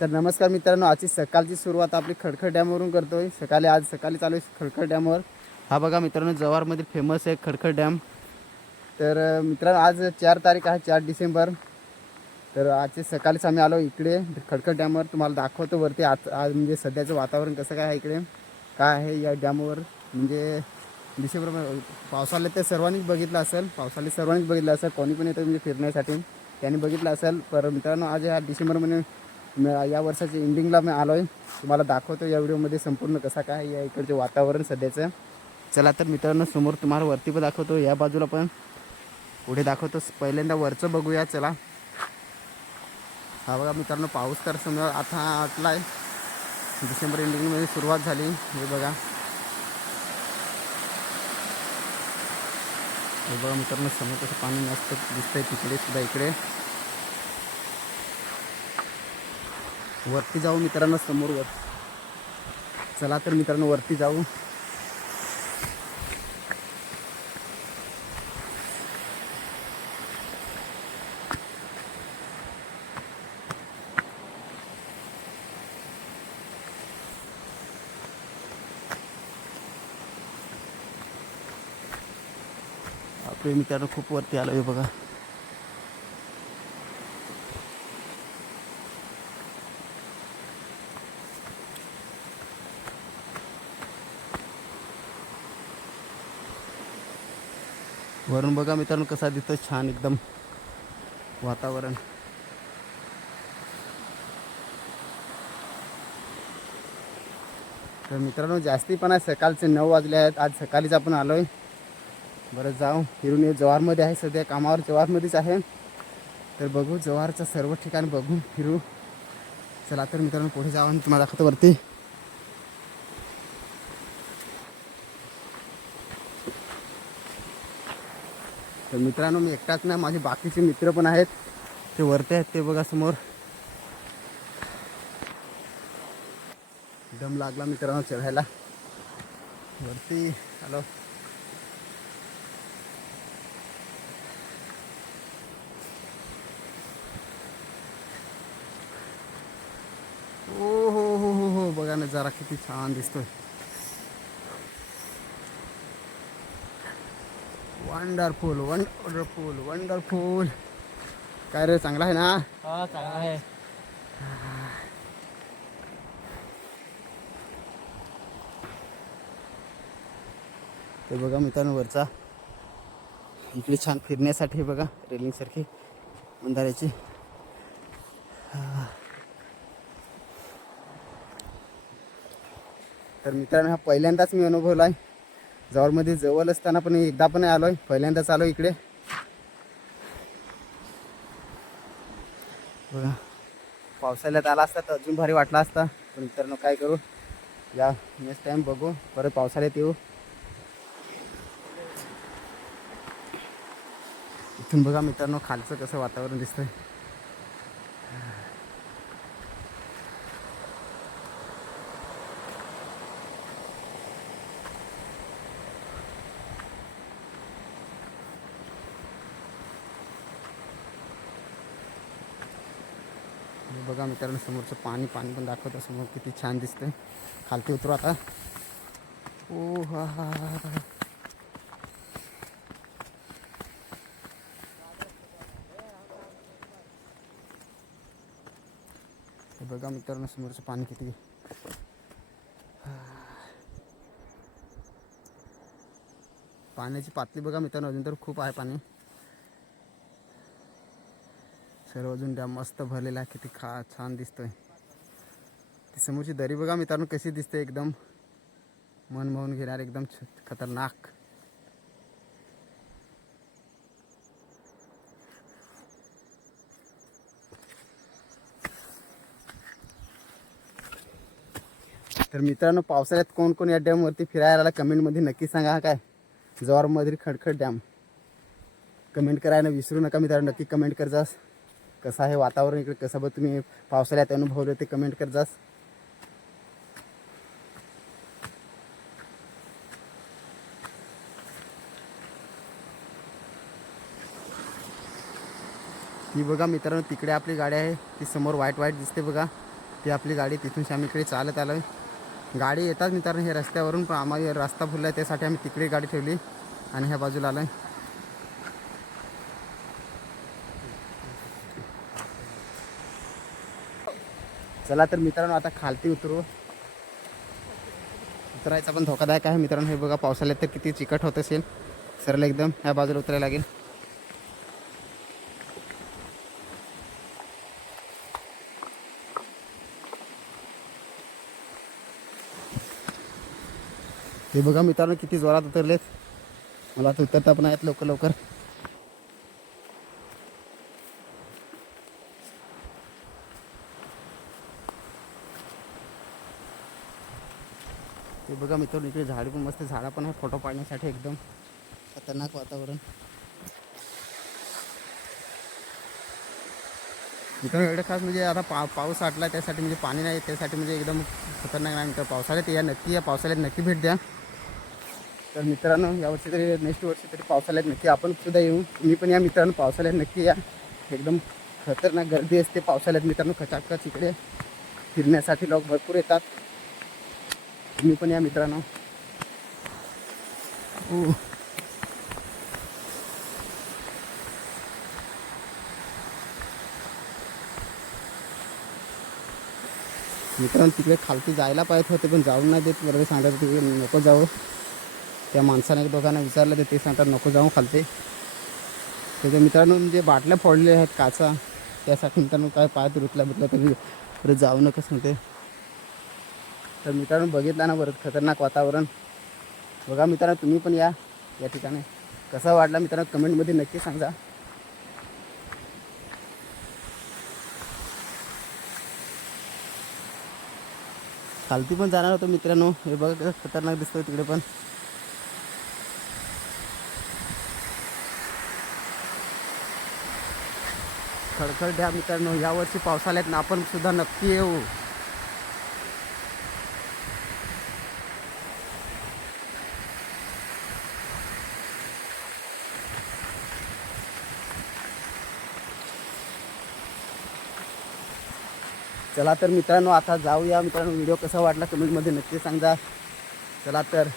तर नमस्कार मित्रांनो, आजची सकाळची सुरुवात आपली खडखड डॅमवरून करतोय. आज सकाळी चालू आहे खडखड डॅमवर. हा बघा मित्रांनो, जव्हारमध्ये फेमस आहे खडखड डॅम. तर मित्रांनो, आज 4 तारीख आहे, 4 डिसेंबर. तर आजचे सकाळीच आम्ही आलो इकडे खडखड डॅमवर. तुम्हाला दाखवतो वरती आज म्हणजे सध्याचं वातावरण कसं काय आहे इकडे, काय आहे या डॅमवर. म्हणजे डिसेंबर पावसाळ्यात तर सर्वांनीच बघितलं असेल, कोणी पण येतं म्हणजे फिरण्यासाठी त्यांनी बघितलं असेल. पर मित्रांनो, आज या डिसेंबरमध्ये या वर्षाच्या एंडिंगला मी आलो आहे. तुम्हाला दाखवतो या व्हिडिओमध्ये संपूर्ण कसा काय या इकडचे वातावरण सध्याचं. चला तर मित्रांनो, समोर तुम्हाला वरती पण दाखवतो, या बाजूला पण पुढे दाखवतो. पहिल्यांदा वरचं बघूया चला. हा बघा मित्रांनो, पाऊस तर समोर आता आटला आहे. डिसेंबर एंडिंगमध्ये सुरुवात झाली. हे बघा मित्रांनो, समोर कसं पाणी मस्त दिसतंय. तिकडे सुद्धा इकडे वरती जाऊ मित्रांनो, समोर चला तर मित्रांनो वरती जाऊ. आपले मित्रांनो खूप वरती आलो आहे बघा. वरून बघा मित्रांनो कसा दिसतं, छान एकदम वातावरण. तर मित्रांनो, जास्ती पण आहे, सकाळचे 9 वाजले आहेत. आज सकाळीच आपण आलो आहे. बरं जाऊ फिरून येऊ. जव्हारमध्ये आहे सध्या, कामावर जव्हारमध्येच आहे. तर बघू जव्हारचं सर्व ठिकाण बघू फिरू. चला तर मित्रांनो पुढे जाऊ आणि तुम्हाला दाखवतो वरती. तर मित्रांनो, मी एकटाच नाही, माझे बाकीचे मित्र पण आहेत, ते वरती आहेत. ते बघा समोर. दम लागला मित्रांनो चढायला. वरती हॅलो. ओ हो, बघा ना जरा किती छान दिसतोय. Wonderful wonderful wonderful. काय रे, चांगला आहे ना? हा चांगला आहे. ते बघा मित्रांनो वरचा, इकडे छान फिरण्यासाठी बघा रेलिंग सारखी अंधाऱ्याची. तर मित्रांनो, हा पहिल्यांदाच मी अनुभवला आहे. जवळमध्ये जवळ असताना पण एकदा पण आलो आहे, पहिल्यांदाच आलो इकडे बघा. पावसाळ्यात आला असता तर अजून भारी वाटला असता, पण मित्रांनो काय करू, या नेक्स्ट टाइम बघू, परत पावसाळ्यात येऊ. इथून बघा मित्रांनो खालचं कसं वातावरण दिसतंय. बघा मित्रांनो समोरचं पाणी पण दाखवतं. समोर किती छान दिसतंय. खालती उतरू आता. ओ हा हा हा. बघा मित्रांनो समोरचं पाणी किती, पाण्याची पातळी बघा मित्रांनो, अजून तर खूप आहे पाणी. सर्व अजून डॅम मस्त भरलेला आहे. किती छान दिसतोय. ती समोरची दरी बघा मित्रांनो कशी दिसते, एकदम मन मोहून घेणार, एकदम खतरनाक. तर मित्रांनो, पावसाळ्यात कोण कोण या डॅमवरती फिरायला आला कमेंटमध्ये नक्की सांगा. काय जव्हारमधील खडखड डॅम कमेंट करायला विसरू नका मित्रांनो. नक्की कमेंट कर जास, कसं आहे वातावरण इकडे, कसं बघ तुम्ही पावसाळ्यात अनुभवलं ते कमेंट कर जास. ती बघा मित्रांनो तिकडे आपली गाडी आहे, ती समोर व्हाईट दिसते बघा. ती आपली गाडी. तिथून आम्ही इकडे चालत आलो. गाडी येतात मित्रांनो हे रस्त्यावरून, पण आम्हाला रस्ता फुलला आहे त्यासाठी आम्ही तिकडे गाडी ठेवली आणि ह्या बाजूला आलो. चला तर मित्रांनो आता खालती उतरायचा पण धोकादायक आहे मित्रांनो. हे बघा पावसाळ्यात तर किती चिकट होत असेल. सरळ एकदम ह्या बाजूला उतरायला लागेल. हे बघा मित्रांनो किती जोरात उतरलेत. मला आता उतरता पण आहेत लवकर. ते बघा मित्रांनो इकडे झाडी पण मस्त, झाडा पण आहे फोटो काढण्यासाठी. एकदम खतरनाक वातावरण मित्रांनो. एवढं खास म्हणजे आता पाऊस आटला त्यासाठी, म्हणजे पाणी नाही त्यासाठी, म्हणजे एकदम खतरनाक नाही मित्र. पावसाळ्यात या पावसाळ्यात नक्की भेट द्या. तर मित्रांनो यावर्षी तरी नेक्स्ट वर्षी तरी पावसाळ्यात नक्की आपण सुद्धा येऊ. तुम्ही पण या मित्रांनो पावसाळ्यात नक्की या. एकदम खतरनाक गर्दी असते पावसाळ्यात मित्रांनो. खचाखच इकडे फिरण्यासाठी लोक भरपूर येतात. तुम्ही पण या मित्रांनो. मित्रांनो तिकडे खालती जायला पाहिजे होते पण जाऊन नाही देत. बरोबर सांगतात तिकडे नको जाऊ. त्या माणसाने दोघांना विचारलं तर ते सांगतात नको जाऊ खालते. त्याच्या मित्रांनो म्हणजे बाटल्या फोडलेल्या आहेत काचा, त्यासाठी मित्रांनो काय पाय रुतला तरी परत जाऊ नका सांगते. तर मित्रांनो बघितला ना बरं खतरनाक वातावरण. बघा मित्रांनो तुम्ही पण या ठिकाणी. कसा वाटला मित्रांनो कमेंटमध्ये नक्की सांगा. खालती पण जाणार होतो मित्रांनो. हे बघा कसं खतरनाक दिसतोय तिकडे पण. खडखड डॅम मित्रांनो यावर्षी पावसाळ्यात आपण सुद्धा नक्की येऊ. चला तर मित्रांनो आता जाऊया मित्रांनो. व्हिडिओ कसा वाटला कमेंटमध्ये नक्की सांगा. चला तर